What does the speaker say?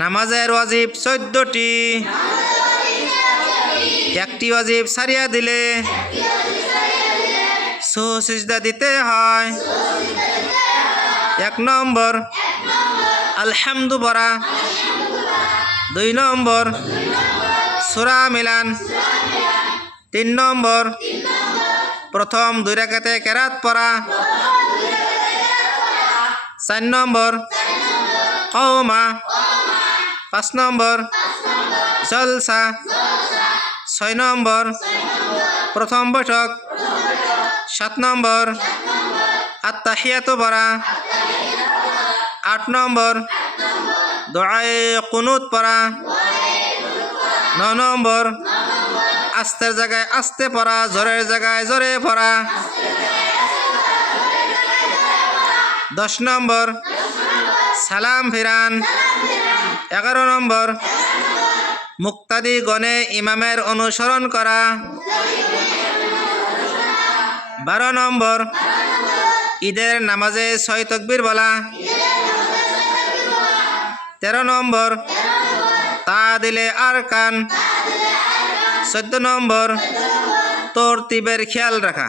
নামাজের ওয়াজিব 14টি, একটি ওয়াজিব সারিয়া দিলে সুজদা দিতে হয়। 1 নম্বর আলহামদু পড়া, 2 নম্বর সূরা মিলান, 3 নম্বর প্রথম 2 রাকাতে কেরাত পড়া, 4 নম্বর কওমা, 5 নম্বর জলসা, 6 নম্বর প্রথম বৈঠক, 7 নম্বর আত্তাহিয়াতু পড়া, 8 নম্বর দুআয়ে কুনুত পড়া, 9 নম্বর আস্তের জায়গায় আস্তে পড়া, জোরের জায়গায় জোরে পড়া, 10 নম্বর সালাম ফিরান, 11 নম্বর মুক্তাদি গণে ইমামের অনুসরণ করা, 12 নম্বর ঈদের নামাজে 6 তাকবীর বলা, 13 নম্বর তাদিলে আরকান, 14 নম্বর তরতিবের খেয়াল রাখা।